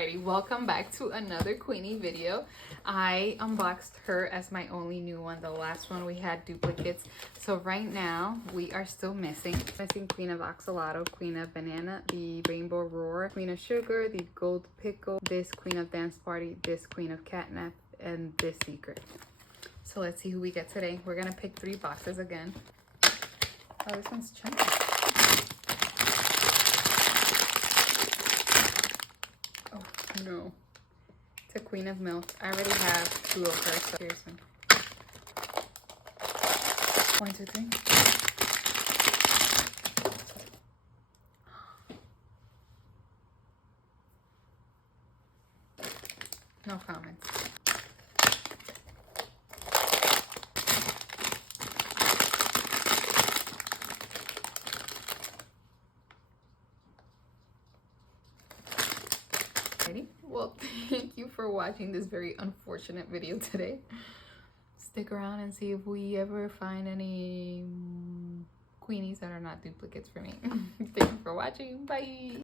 Alrighty, welcome back to another Queenie video. I unboxed her as my only new one. The last one we had duplicates. So right now we are still missing Queen of Axolotl, Queen of Banana, the Rainbow Roar, Queen of Sugar, the Gold Pickle, this Queen of Dance Party, this Queen of Catnap, and this Secret. So let's see who we get today. We're gonna pick 3 boxes again. Oh, this one's chunky. No. It's a Queen of Milk. I already have 2 of her, so here's one. 1, 2, 3. No comments. Well, thank you for watching this very unfortunate video today. Stick around and see if we ever find any Queenies that are not duplicates for me. Thank you for watching. Bye.